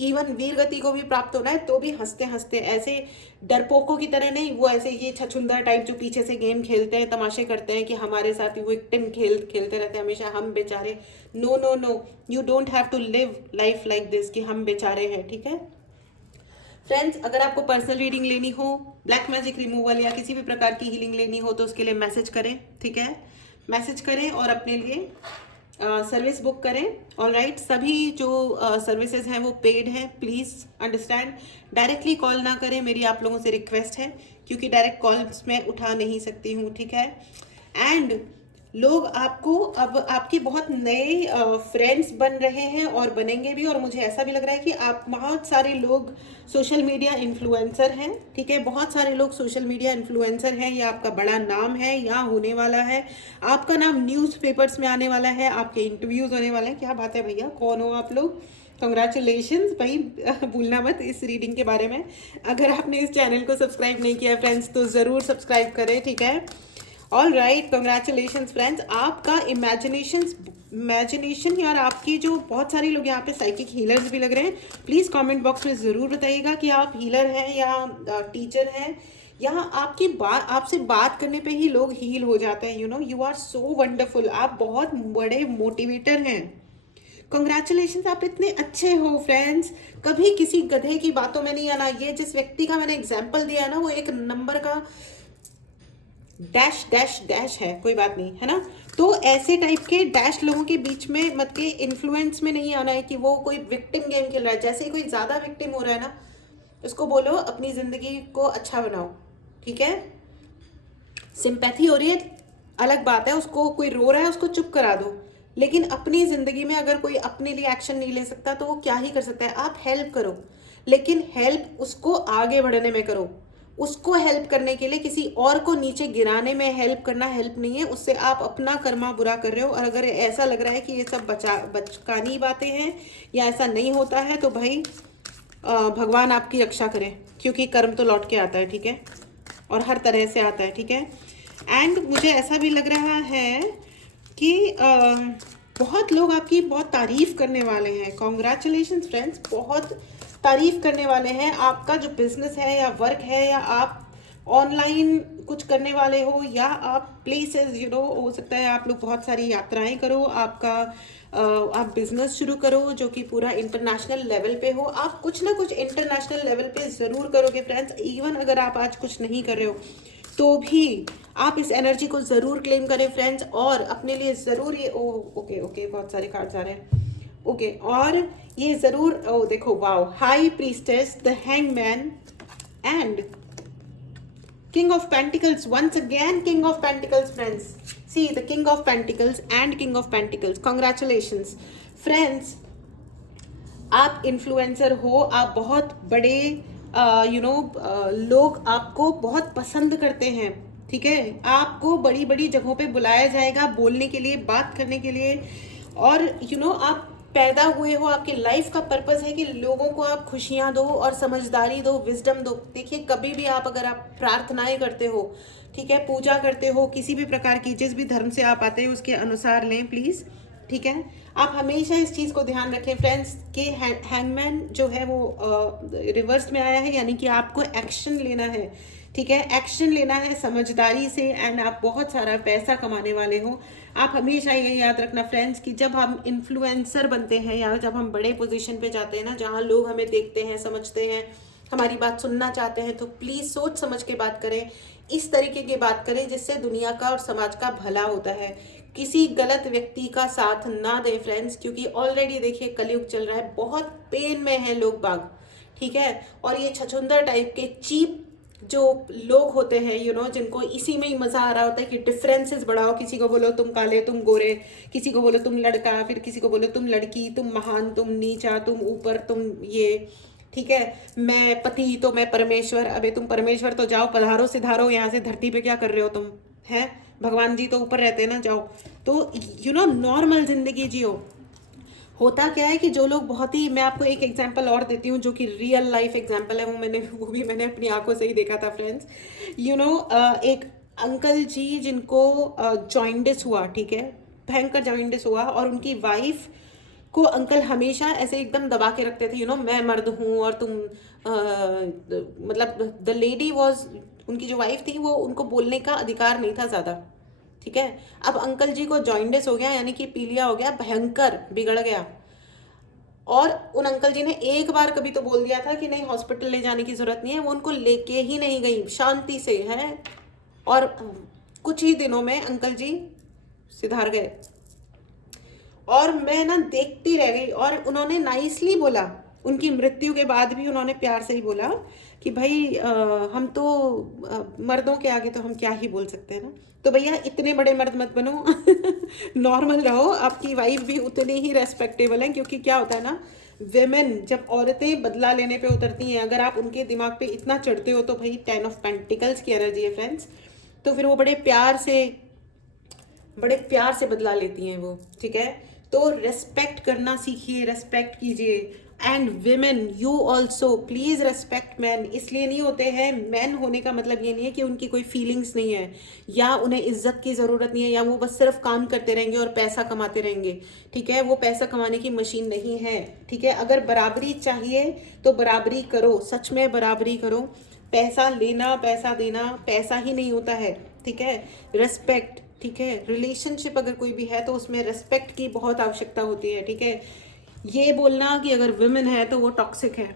इवन वीर गति को भी प्राप्त होना है तो भी हंसते हंसते, ऐसे डरपोकों की तरह नहीं, वो ऐसे ये छछुंदर टाइप जो पीछे से गेम खेलते हैं, तमाशे करते हैं कि हमारे साथ विक्टिम खेलते रहते हैं हमेशा, हम बेचारे। No no no, you don't have to live life like this कि हम बेचारे हैं, ठीक है फ्रेंड्स। अगर आपको पर्सनल रीडिंग लेनी हो, ब्लैक मैजिक रिमूवल या किसी भी प्रकार की हीलिंग लेनी हो, तो उसके लिए मैसेज करें, ठीक है, मैसेज करें और अपने लिए सर्विस बुक करें। ऑल राइट, सभी जो सर्विसेज हैं वो पेड हैं, प्लीज़ अंडरस्टैंड। डायरेक्टली कॉल ना करें, मेरी आप लोगों से रिक्वेस्ट है, क्योंकि डायरेक्ट कॉल्स मैं उठा नहीं सकती हूँ, ठीक है। एंड लोग आपको, अब आपके बहुत नए फ्रेंड्स बन रहे हैं और बनेंगे भी, और मुझे ऐसा भी लग रहा है कि आप, बहुत सारे लोग सोशल मीडिया इन्फ्लुएंसर हैं, ठीक है, बहुत सारे लोग सोशल मीडिया इन्फ्लुएंसर हैं, या आपका बड़ा नाम है या होने वाला है, आपका नाम न्यूज़पेपर्स में आने वाला है, आपके इंटरव्यूज़ होने वाले हैं। क्या बात है भैया, कौन हो आप लोग? कंग्रेचुलेशंस भाई, भूलना मत इस रीडिंग के बारे में। अगर आपने इस चैनल को सब्सक्राइब नहीं किया फ्रेंड्स तो ज़रूर सब्सक्राइब करें, ठीक है। All right, congratulations friends. आपका इमेजिनेशन यार, आपकी जो बहुत सारे लोग यहाँ पे साइकिक हीलर्स भी लग रहे हैं। प्लीज़ कमेंट बॉक्स में ज़रूर बताइएगा कि आप हीलर हैं या टीचर हैं, या आपकी आपसे बात करने पे ही लोग हील हो जाते हैं। यू आर सो वंडरफुल, आप बहुत बड़े मोटिवेटर हैं। कंग्रेचुलेशंस, आप इतने अच्छे हो फ्रेंड्स। कभी किसी गधे की बातों में नहीं आना। ये जिस व्यक्ति का मैंने एग्जाम्पल दिया ना, वो एक नंबर का डैश डैश डैश है, कोई बात नहीं है ना। तो ऐसे टाइप के डैश लोगों के बीच में मत के इन्फ्लुएंस में नहीं आना है कि वो कोई विक्टिम गेम खेल रहा है। जैसे ही कोई ज़्यादा विक्टिम हो रहा है ना, उसको बोलो अपनी ज़िंदगी को अच्छा बनाओ, ठीक है। सिंपैथी हो रही है अलग बात है, उसको कोई रो रहा है उसको चुप करा दो, लेकिन अपनी ज़िंदगी में अगर कोई अपने लिए एक्शन नहीं ले सकता तो वो क्या ही कर सकता है। आप हेल्प करो, लेकिन हेल्प उसको आगे बढ़ने में करो। उसको हेल्प करने के लिए किसी और को नीचे गिराने में हेल्प करना हेल्प नहीं है, उससे आप अपना कर्मा बुरा कर रहे हो। और अगर ऐसा लग रहा है कि ये सब बचकानी बातें हैं या ऐसा नहीं होता है तो भाई भगवान आपकी रक्षा करे, क्योंकि कर्म तो लौट के आता है, ठीक है, और हर तरह से आता है, ठीक है। एंड मुझे ऐसा भी लग रहा है कि बहुत लोग आपकी बहुत तारीफ़ करने वाले हैं। कॉन्ग्रेचुलेशंस फ्रेंड्स, बहुत तारीफ़ करने वाले हैं। आपका जो बिजनेस है या वर्क है या आप ऑनलाइन कुछ करने वाले हो या आप प्लेसेस हो सकता है आप लोग बहुत सारी यात्राएं करो, आपका आप बिजनेस शुरू करो जो कि पूरा इंटरनेशनल लेवल पे हो। आप कुछ ना कुछ इंटरनेशनल लेवल पे ज़रूर करोगे फ्रेंड्स। इवन अगर आप आज कुछ नहीं कर रहे हो तो भी आप इस एनर्जी को ज़रूर क्लेम करें फ्रेंड्स, और अपने लिए ज़रूर ये ओके ओके बहुत सारे कार्ड्स आ रहे हैं, ओके। और ये ज़रूर देखो, wow, high priestess, the hangman and King of Pentacles. Once again King of Pentacles friends. See the King of Pentacles and King of Pentacles. Congratulations friends. आप इन्फ्लुएंसर हो, आप बहुत बड़े लोग आपको बहुत पसंद करते हैं, ठीक है। आपको बड़ी बड़ी जगहों पे बुलाया जाएगा बोलने के लिए, बात करने के लिए, और आप पैदा हुए हो, आपकी लाइफ का पर्पस है कि लोगों को आप खुशियां दो और समझदारी दो, विजडम दो। देखिए कभी भी आप अगर आप प्रार्थनाएं करते हो, ठीक है, पूजा करते हो, किसी भी प्रकार की जिस भी धर्म से आप आते हैं उसके अनुसार लें प्लीज़, ठीक है। आप हमेशा इस चीज़ को ध्यान रखें फ्रेंड्स कि हैंगमैन जो है वो रिवर्स में आया है, यानी कि आपको एक्शन लेना है, ठीक है, एक्शन लेना है समझदारी से, एंड आप बहुत सारा पैसा कमाने वाले हो। आप हमेशा ये याद रखना फ्रेंड्स कि जब हम इन्फ्लुएंसर बनते हैं या जब हम बड़े पोजीशन पे जाते हैं ना, जहाँ लोग हमें देखते हैं, समझते हैं, हमारी बात सुनना चाहते हैं, तो प्लीज़ सोच समझ के बात करें, इस तरीके की बात करें जिससे दुनिया का और समाज का भला होता है। किसी गलत व्यक्ति का साथ ना दें फ्रेंड्स, क्योंकि ऑलरेडी देखिए कलयुग चल रहा है, बहुत पेन में है लोग बाग, ठीक है। और ये छछुंदर टाइप के चीप जो लोग होते हैं जिनको इसी में ही मज़ा आ रहा होता है कि डिफरेंसेस बढ़ाओ, किसी को बोलो तुम काले तुम गोरे, किसी को बोलो तुम लड़का, फिर किसी को बोलो तुम लड़की, तुम महान तुम नीचा, तुम ऊपर तुम ये, ठीक है, मैं पति तो मैं परमेश्वर। अबे तुम परमेश्वर तो जाओ, पधारो सिधारो यहाँ से, धरती पे क्या कर रहे हो तुम, हैं, भगवान जी तो ऊपर रहते हैं ना, जाओ। तो नॉर्मल जिंदगी जियो। होता क्या है कि जो लोग बहुत ही, मैं आपको एक एग्जांपल और देती हूँ जो कि रियल लाइफ एग्जांपल है, वो भी मैंने अपनी आंखों से ही देखा था फ्रेंड्स। एक अंकल जी जिनको जॉइंडिस हुआ, ठीक है, भयंकर जॉइंडिस हुआ, और उनकी वाइफ को अंकल हमेशा ऐसे एकदम दबा के रखते थे, मैं मर्द हूँ और तुम मतलब द लेडी वॉज, उनकी जो वाइफ थी वो, उनको बोलने का अधिकार नहीं था ज़्यादा, ठीक है। अब अंकल जी को जॉइंडिस हो गया, यानी कि पीलिया हो गया, भयंकर बिगड़ गया, और उन अंकल जी ने एक बार कभी तो बोल दिया था कि नहीं हॉस्पिटल ले जाने की ज़रूरत नहीं है, वो उनको लेके ही नहीं गई, शांति से है, और कुछ ही दिनों में अंकल जी सिधार गए। और मैं ना देखती रह गई, और उन्होंने नाइसली बोला, उनकी मृत्यु के बाद भी उन्होंने प्यार से ही बोला कि भाई हम तो मर्दों के आगे तो हम क्या ही बोल सकते हैं ना, तो भैया इतने बड़े मर्द मत बनो नॉर्मल रहो, आपकी वाइफ भी उतनी ही रेस्पेक्टेबल है। क्योंकि क्या होता है ना, वेमेन जब औरतें बदला लेने पे उतरती हैं, अगर आप उनके दिमाग पे इतना चढ़ते हो तो भाई 10 ऑफ पेंटिकल्स की एनर्जी है फ्रेंड्स, तो फिर वो बड़े प्यार से बदला लेती हैं वो, ठीक है। तो रेस्पेक्ट करना सीखिए, रेस्पेक्ट कीजिए, and women you also please respect man. इसलिए नहीं होते हैं, मैन होने का मतलब ये नहीं है कि उनकी कोई फीलिंग्स नहीं है या उन्हें इज्जत की ज़रूरत नहीं है या वो बस सिर्फ काम करते रहेंगे और पैसा कमाते रहेंगे, ठीक है। वो पैसा कमाने की मशीन नहीं है, ठीक है। अगर बराबरी चाहिए तो बराबरी करो, सच में बराबरी करो। पैसा लेना पैसा देना पैसा ही नहीं होता है, ठीक है। रेस्पेक्ट, ठीक है, रिलेशनशिप अगर कोई भी है तो उसमें रेस्पेक्ट की बहुत आवश्यकता होती है, ठीक है। ये बोलना कि अगर विमेन है तो वो टॉक्सिक है,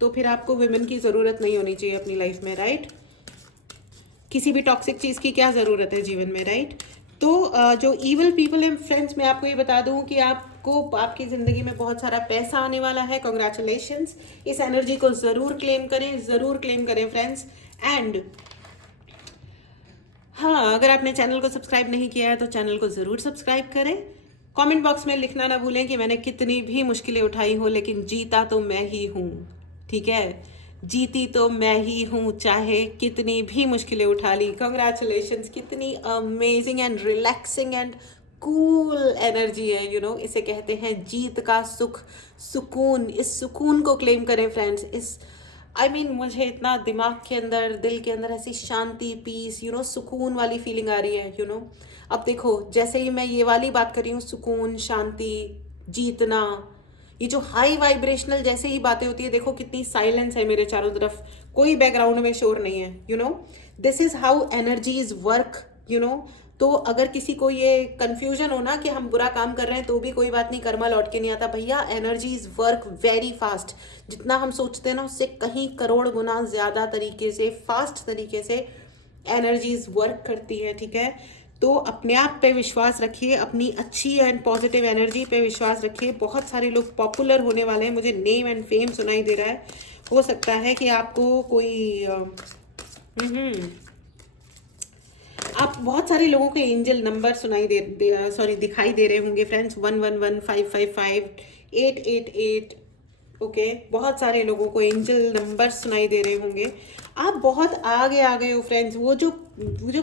तो फिर आपको विमेन की ज़रूरत नहीं होनी चाहिए अपनी लाइफ में, राइट। किसी भी टॉक्सिक चीज़ की क्या ज़रूरत है जीवन में, राइट? तो जो ईवल पीपल एंड फ्रेंड्स, मैं आपको ये बता दूं कि आपको आपकी ज़िंदगी में बहुत सारा पैसा आने वाला है। कॉन्ग्रेचुलेशंस, इस एनर्जी को ज़रूर क्लेम करें, ज़रूर क्लेम करें फ्रेंड्स। एंड हाँ, अगर आपने चैनल को सब्सक्राइब नहीं किया है तो चैनल को ज़रूर सब्सक्राइब करें। कमेंट बॉक्स में लिखना ना भूलें कि मैंने कितनी भी मुश्किलें उठाई हों, लेकिन जीता तो मैं ही हूँ, ठीक है? जीती तो मैं ही हूँ, चाहे कितनी भी मुश्किलें उठा ली। कॉन्ग्रेचुलेशंस, कितनी amazing and relaxing and cool energy है, इसे कहते हैं जीत का सुख, सुकून। इस सुकून को क्लेम करें फ्रेंड्स। इस मुझे इतना दिमाग के अंदर, दिल के अंदर ऐसी शांति, पीस, सुकून वाली फीलिंग आ रही है, अब देखो, जैसे ही मैं ये वाली बात कर रही हूँ, सुकून, शांति, जीतना, ये जो हाई वाइब्रेशनल जैसे ही बातें होती है, देखो कितनी साइलेंस है मेरे चारों तरफ, कोई बैकग्राउंड में शोर नहीं है, this is how energies work, तो अगर किसी को ये कंफ्यूजन हो ना कि हम बुरा काम कर रहे हैं तो भी कोई बात नहीं, कर्मा लौट के नहीं आता, भैया एनर्जीज वर्क वेरी फास्ट। जितना हम सोचते हैं ना, उससे कहीं करोड़ गुना ज़्यादा तरीके से, फास्ट तरीके से एनर्जीज वर्क करती है, ठीक है? तो अपने आप पे विश्वास रखिए, अपनी अच्छी एंड पॉजिटिव एनर्जी पे विश्वास रखिए। बहुत सारे लोग पॉपुलर होने वाले हैं, मुझे नेम एंड फेम सुनाई दे रहा है। हो सकता है कि आपको कोई आप बहुत सारे लोगों के एंजल नंबर दिखाई दे रहे होंगे फ्रेंड्स, 1115558888, ओके? बहुत सारे लोगों को एंजल नंबर सुनाई दे रहे होंगे। आप बहुत आगे आ गए हो फ्रेंड्स। वो जो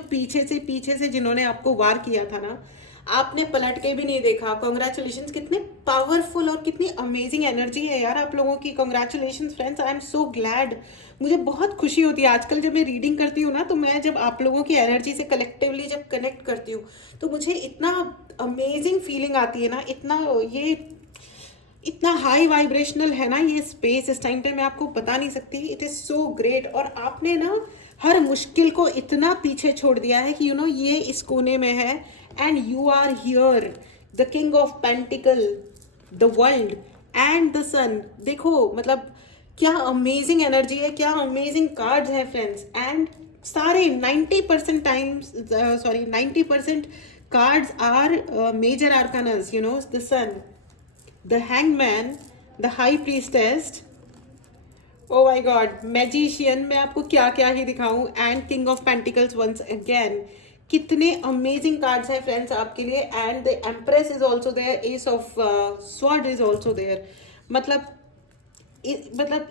पीछे से जिन्होंने आपको वार किया था ना, आपने पलट के भी नहीं देखा। कॉन्ग्रेचुलेशंस, कितने पावरफुल और कितनी अमेजिंग एनर्जी है यार आप लोगों की। Congratulations friends, I am so glad. मुझे बहुत खुशी होती है आजकल जब मैं रीडिंग करती हूँ ना, तो मैं जब आप लोगों की एनर्जी से कलेक्टिवली जब कनेक्ट करती हूँ, तो मुझे इतना अमेजिंग फीलिंग आती है ना, इतना हाई वाइब्रेशनल है ना ये स्पेस इस टाइम पे, मैं आपको बता नहीं सकती। It is so great. और आपने ना हर मुश्किल को इतना पीछे छोड़ दिया है कि ये इस कोने में है, and you are here, the king of pentacle, the world and the sun. देखो मतलब क्या अमेजिंग एनर्जी है, क्या अमेजिंग कार्ड्स हैं फ्रेंड्स। एंड सारे 90% times, 90% cards are major arcanas, the sun, the hangman, the high priestess, oh my god, magician, मैं आपको क्या क्या ही दिखाऊं, and king of pentacles once again। कितने अमेजिंग कार्ड्स हैं फ्रेंड्स आपके लिए। And the empress is also there, ace of sword is also there. मतलब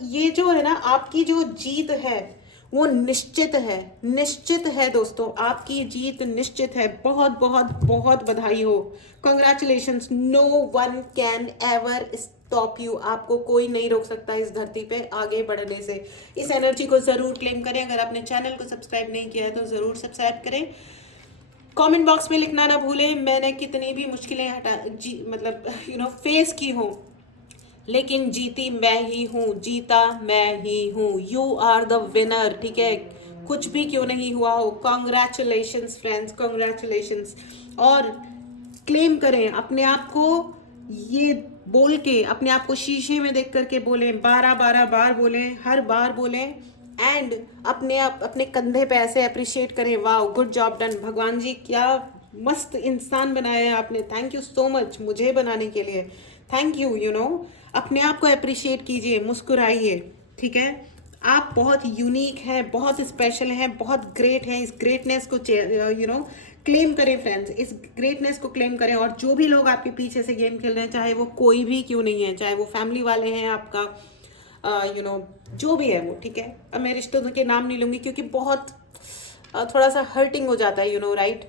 ये जो है ना, आपकी जो जीत है वो निश्चित है, निश्चित है दोस्तों, आपकी जीत निश्चित है। बहुत बहुत बहुत बधाई हो, congratulations. No one can ever stop you. आपको कोई नहीं रोक सकता इस धरती पे आगे बढ़ने से। इस एनर्जी को ज़रूर क्लेम करें। अगर आपने चैनल को सब्सक्राइब नहीं किया है तो ज़रूर सब्सक्राइब करें। कमेंट बॉक्स में लिखना ना भूलें मैंने कितनी भी मुश्किलें फेस की हो, लेकिन जीती मैं ही हूँ, जीता मैं ही हूँ। यू आर द विनर, ठीक है? कुछ भी क्यों नहीं हुआ हो, कॉन्ग्रेचुलेशंस फ्रेंड्स, कॉन्ग्रेचुलेशंस। और क्लेम करें अपने आप को, ये बोल के अपने आप को शीशे में देख करके बोलें, 12 बार बोलें, हर बार बोलें। एंड अपने कंधे पे ऐसे अप्रिशिएट करें, वाह गुड जॉब डन, भगवान जी क्या मस्त इंसान बनाया है आपने, थैंक यू सो मच मुझे बनाने के लिए, थैंक यू। अपने आप को अप्रिशिएट कीजिए, मुस्कुराइए, ठीक है? आप बहुत यूनिक हैं, बहुत स्पेशल हैं, बहुत ग्रेट हैं। इस ग्रेटनेस को क्लेम करें फ्रेंड्स, इस ग्रेटनेस को क्लेम करें। और जो भी लोग आपके पीछे से गेम खेल रहे हैं, चाहे वो कोई भी क्यों नहीं है, चाहे वो फैमिली वाले हैं आपका, जो भी है वो, ठीक है? अब मैं रिश्तों के नाम नहीं लूँगी क्योंकि बहुत थोड़ा सा हर्टिंग हो जाता है, राइट?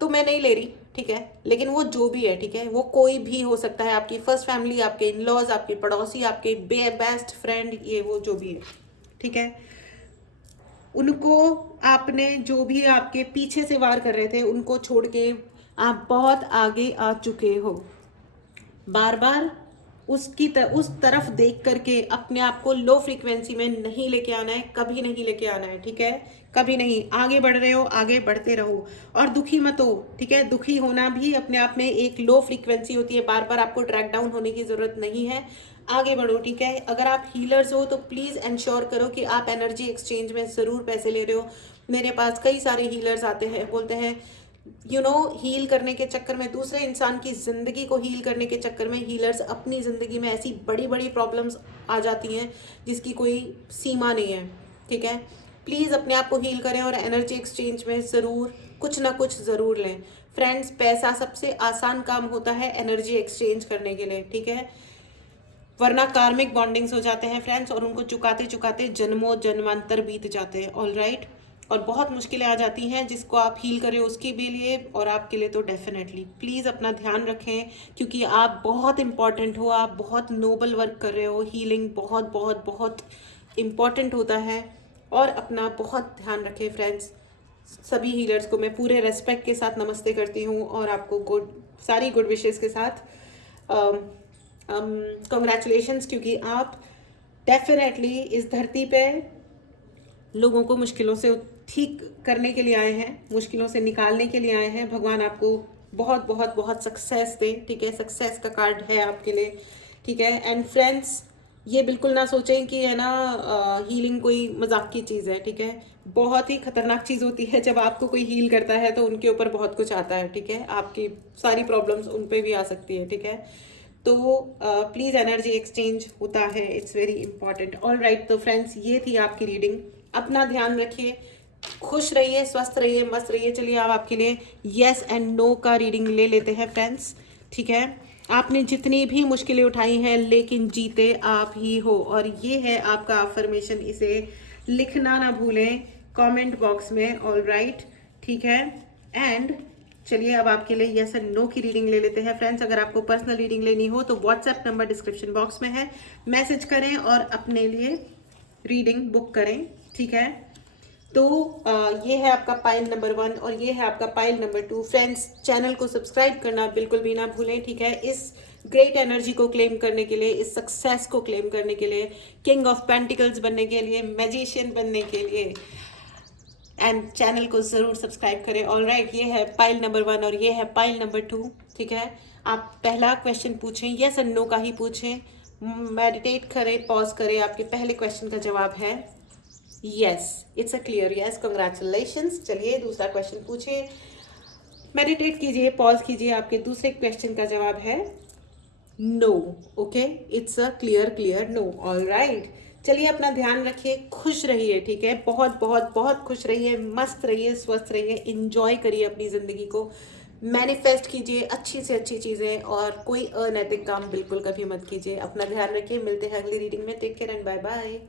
तो मैं नहीं ले रही, ठीक है? लेकिन वो जो भी है, ठीक है, वो कोई भी हो सकता है, आपकी फर्स्ट फैमिली, आपके इन लॉज, आपके पड़ोसी, आपके बेस्ट फ्रेंड, ये वो जो भी है, ठीक है? उनको आपने, जो भी आपके पीछे से वार कर रहे थे, उनको छोड़ के आप बहुत आगे आ चुके हो। बार बार उस तरफ देख करके अपने आप को लो फ्रीक्वेंसी में नहीं लेके आना है, कभी नहीं लेके आना है, ठीक है? कभी नहीं। आगे बढ़ रहे हो, आगे बढ़ते रहो और दुखी मत हो, ठीक है? दुखी होना भी अपने आप में एक लो फ्रीक्वेंसी होती है। बार बार आपको ट्रैक डाउन होने की ज़रूरत नहीं है, आगे बढ़ो, ठीक है? अगर आप हीलर्स हो तो प्लीज़ इंश्योर करो कि आप एनर्जी एक्सचेंज में ज़रूर पैसे ले रहे हो। मेरे पास कई सारे हीलर्स आते हैं, बोलते हैं हील करने के चक्कर में, दूसरे इंसान की ज़िंदगी को हील करने के चक्कर में हीलर्स अपनी ज़िंदगी में ऐसी बड़ी बड़ी प्रॉब्लम्स आ जाती हैं जिसकी कोई सीमा नहीं है, ठीक है। प्लीज़ अपने आप को हील करें और एनर्जी एक्सचेंज में ज़रूर कुछ ना कुछ ज़रूर लें। फ्रेंड्स, पैसा सबसे आसान काम होता है एनर्जी एक्सचेंज करने के लिए, ठीक है, वरना कार्मिक बॉन्डिंग्स हो जाते हैं फ्रेंड्स, और उनको चुकाते चुकाते जन्मों जन्मांतर बीत जाते हैं। ऑल राइट, और बहुत मुश्किलें आ जाती हैं जिसको आप हील करें उसके भी लिए और आपके लिए तो डेफिनेटली। प्लीज़ अपना ध्यान रखें, क्योंकि आप बहुत इंपॉर्टेंट हो, आप बहुत नोबल वर्क कर रहे हो। हीलिंग बहुत बहुत बहुत इम्पॉर्टेंट होता है, और अपना बहुत ध्यान रखें फ्रेंड्स। सभी हीलर्स को मैं पूरे रेस्पेक्ट के साथ नमस्ते करती हूँ, और आपको सारी गुड विशेस के साथ कंग्रेचुलेशंस, क्योंकि आप डेफिनेटली इस धरती पे लोगों को मुश्किलों से ठीक करने के लिए आए हैं, मुश्किलों से निकालने के लिए आए हैं। भगवान आपको बहुत बहुत बहुत सक्सेस दे, ठीक है, सक्सेस का कार्ड है आपके लिए, ठीक है। एंड फ्रेंड्स, ये बिल्कुल ना सोचें कि है ना हीलिंग कोई मजाक की चीज़ है, ठीक है। बहुत ही खतरनाक चीज़ होती है जब आपको कोई हील करता है तो उनके ऊपर बहुत कुछ आता है, ठीक है, आपकी सारी प्रॉब्लम्स उन पे भी आ सकती है, ठीक है। तो प्लीज़ एनर्जी एक्सचेंज होता है, it's very important. All right, तो फ्रेंड्स ये थी आपकी रीडिंग। अपना ध्यान रखिए, खुश रहिए, स्वस्थ रहिए, मस्त रहिए। चलिए अब आपके लिए येस एंड नो का रीडिंग ले लेते हैं फ्रेंड्स, ठीक है। आपने जितनी भी मुश्किलें उठाई हैं लेकिन जीते आप ही हो, और ये है आपका अफर्मेशन। इसे लिखना ना भूलें कमेंट बॉक्स में, ऑल राइट, ठीक है। एंड चलिए अब आपके लिए यस एंड नो की रीडिंग ले लेते हैं फ्रेंड्स। अगर आपको पर्सनल रीडिंग लेनी हो तो व्हाट्सएप नंबर डिस्क्रिप्शन बॉक्स में है, मैसेज करें और अपने लिए रीडिंग बुक करें, ठीक है। तो ये है आपका पाइल नंबर 1 और ये है आपका पाइल नंबर 2। फ्रेंड्स, चैनल को सब्सक्राइब करना बिल्कुल भी ना भूलें, ठीक है, इस ग्रेट एनर्जी को क्लेम करने के लिए, इस सक्सेस को क्लेम करने के लिए, किंग ऑफ पेंटिकल्स बनने के लिए, मैजिशियन बनने के लिए। एंड चैनल को ज़रूर सब्सक्राइब करें। ऑल राइट, ये है पाइल नंबर 1 और ये है पाइल नंबर 2, ठीक है। आप पहला क्वेश्चन पूछें, यस एंड नो का ही पूछें, मेडिटेट करें, पॉज करें। आपके पहले क्वेश्चन का जवाब है yes, it's a clear yes, congratulations. चलिए दूसरा क्वेश्चन पूछिए, मेडिटेट कीजिए, पॉज कीजिए। आपके दूसरे क्वेश्चन का जवाब है no, okay, it's a clear no. All right, चलिए अपना ध्यान रखिए, खुश रहिए, ठीक है, बहुत बहुत बहुत खुश रहिए, मस्त रहिए, स्वस्थ रहिए, इंजॉय करिए अपनी ज़िंदगी को, मैनिफेस्ट कीजिए अच्छी से अच्छी चीज़ें, और कोई अनैतिक काम बिल्कुल कभी मत कीजिए। अपना ध्यान रखिए, मिलते हैं अगली रीडिंग में। Take care and bye bye.